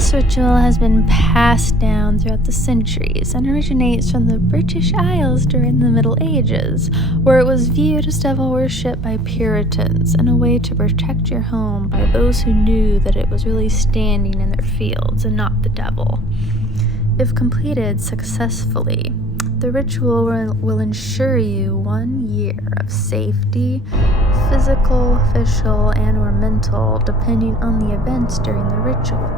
This ritual has been passed down throughout the centuries and originates from the British Isles during the Middle Ages, where it was viewed as devil worship by Puritans and a way to protect your home by those who knew that it was really standing in their fields and not the devil. If completed successfully, the ritual will ensure you 1 year of safety, physical, official, and/or mental, depending on the events during the ritual.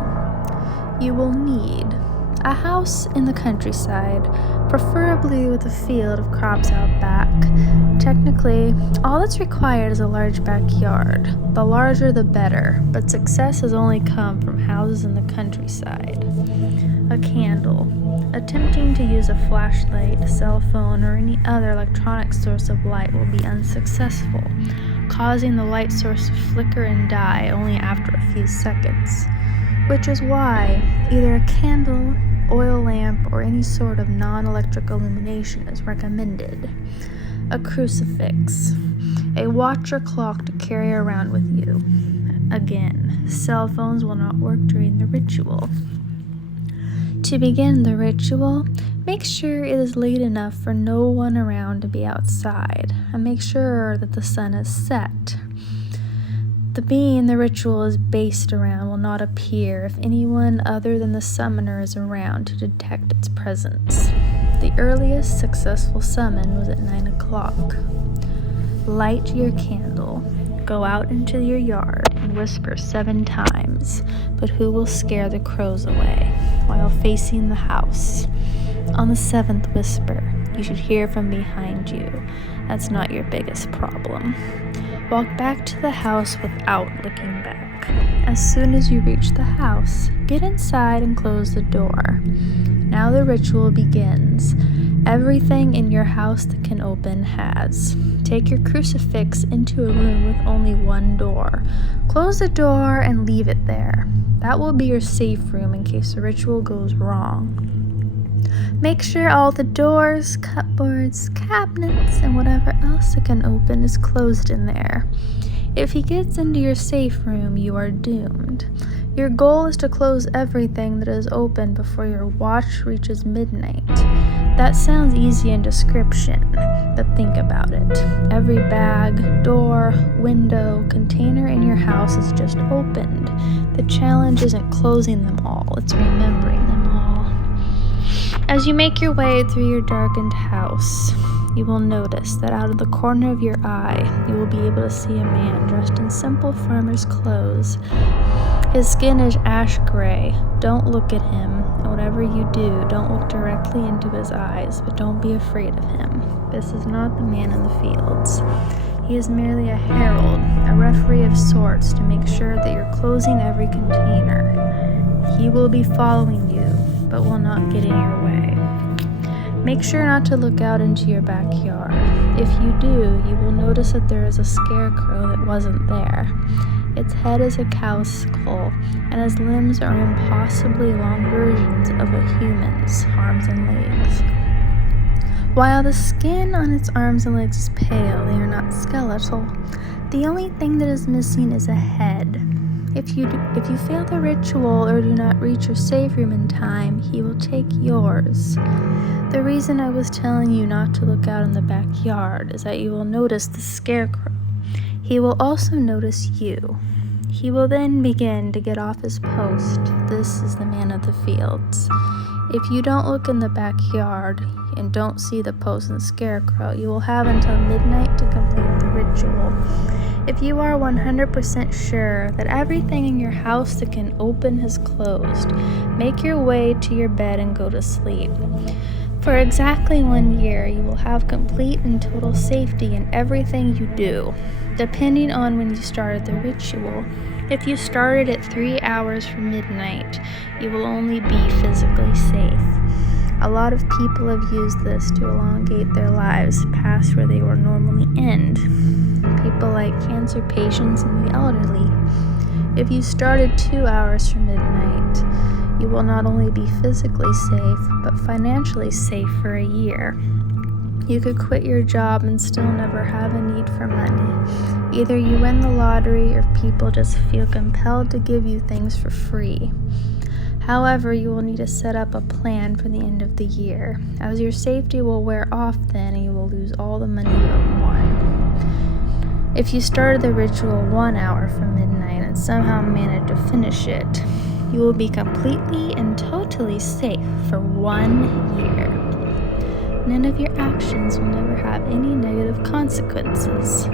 You will need a house in the countryside, preferably with a field of crops out back. Technically, all that's required is a large backyard. The larger the better, but success has only come from houses in the countryside. A candle. Attempting to use a flashlight, a cell phone, or any other electronic source of light will be unsuccessful, causing the light source to flicker and die only after a few seconds. Which is why either a candle, oil lamp, or any sort of non-electric illumination is recommended. A crucifix. A watch or clock to carry around with you. Again, cell phones will not work during the ritual. To begin the ritual, make sure it is late enough for no one around to be outside, and make sure that the sun is set. The being the ritual is based around will not appear if anyone other than the summoner is around to detect its presence. The earliest successful summon was at 9 o'clock. Light your candle. Go out into your yard and whisper 7 times, but who will scare the crows away, while facing the house. On the 7th whisper, you should hear from behind you. That's not your biggest problem. Walk back to the house without looking back. As soon as you reach the house, get inside and close the door. Now the ritual begins. Everything in your house that can open has. Take your crucifix into a room with only one door. Close the door and leave it there. That will be your safe room in case the ritual goes wrong. Make sure all the doors, cupboards, cabinets, and whatever else that can open is closed in there. If he gets into your safe room, you are doomed. Your goal is to close everything that is open before your watch reaches midnight. That sounds easy in description, but think about it. Every bag, door, window, container in your house is just opened. The challenge isn't closing them all, it's remembering them all. As you make your way through your darkened house, you will notice that out of the corner of your eye, you will be able to see a man dressed in simple farmer's clothes. His skin is ash gray. Don't look at him, and whatever you do, don't look directly into his eyes, but don't be afraid of him. This is not the man in the fields. He is merely a herald, a referee of sorts, to make sure that you're closing every container. He will be following you, but will not get in your way. Make sure not to look out into your backyard. If you do, you will notice that there is a scarecrow that wasn't there. Its head is a cow's skull, and its limbs are impossibly long versions of a human's arms and legs. While the skin on its arms and legs is pale, they are not skeletal. The only thing that is missing is a head. If you fail the ritual or do not reach your safe room in time, he will take yours. The reason I was telling you not to look out in the backyard is that you will notice the scarecrow. He will also notice you. He will then begin to get off his post. This is the man of the fields. If you don't look in the backyard and don't see the post and scarecrow, you will have until midnight to complete the ritual. If you are 100% sure that everything in your house that can open has closed, make your way to your bed and go to sleep. For exactly 1 year, you will have complete and total safety in everything you do, depending on when you started the ritual. If you started at 3 hours from midnight, you will only be physically safe. A lot of people have used this to elongate their lives past where they will normally end. People like cancer patients and the elderly. If you started 2 hours from midnight, you will not only be physically safe, but financially safe for a year. You could quit your job and still never have a need for money. Either you win the lottery or people just feel compelled to give you things for free. However, you will need to set up a plan for the end of the year, as your safety will wear off then and you will lose all the money you have won. If you started the ritual 1 hour from midnight and somehow managed to finish it, you will be completely and totally safe for 1 year. None of your actions will never have any negative consequences.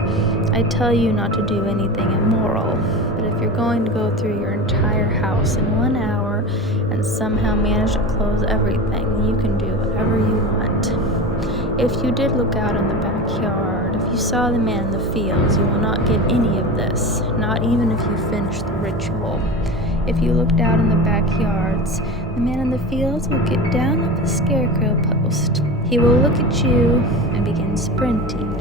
I tell you not to do anything immoral, but if you're going to go through your entire house in 1 hour and somehow manage to close everything, you can do whatever you want. If you did look out in the backyard, if you saw the man in the fields, you will not get any of this, not even if you finish the ritual. If you looked out in the backyards, the man in the fields will get down off the scarecrow post. He will look at you and begin sprinting.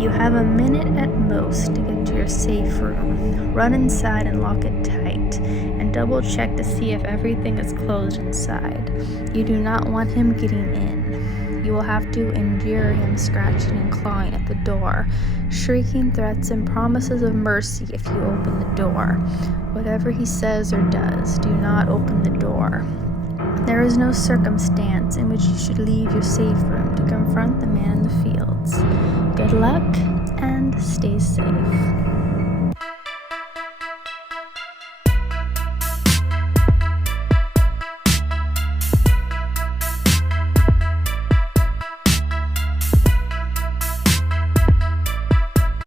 You have a minute at most to get to your safe room. Run inside and lock it tight, and double check to see if everything is closed inside. You do not want him getting in. You will have to endure him scratching and clawing at the door, shrieking threats and promises of mercy if you open the door. Whatever he says or does, do not open the door. There is no circumstance in which you should leave your safe room to confront the man in the fields. Good luck and stay safe.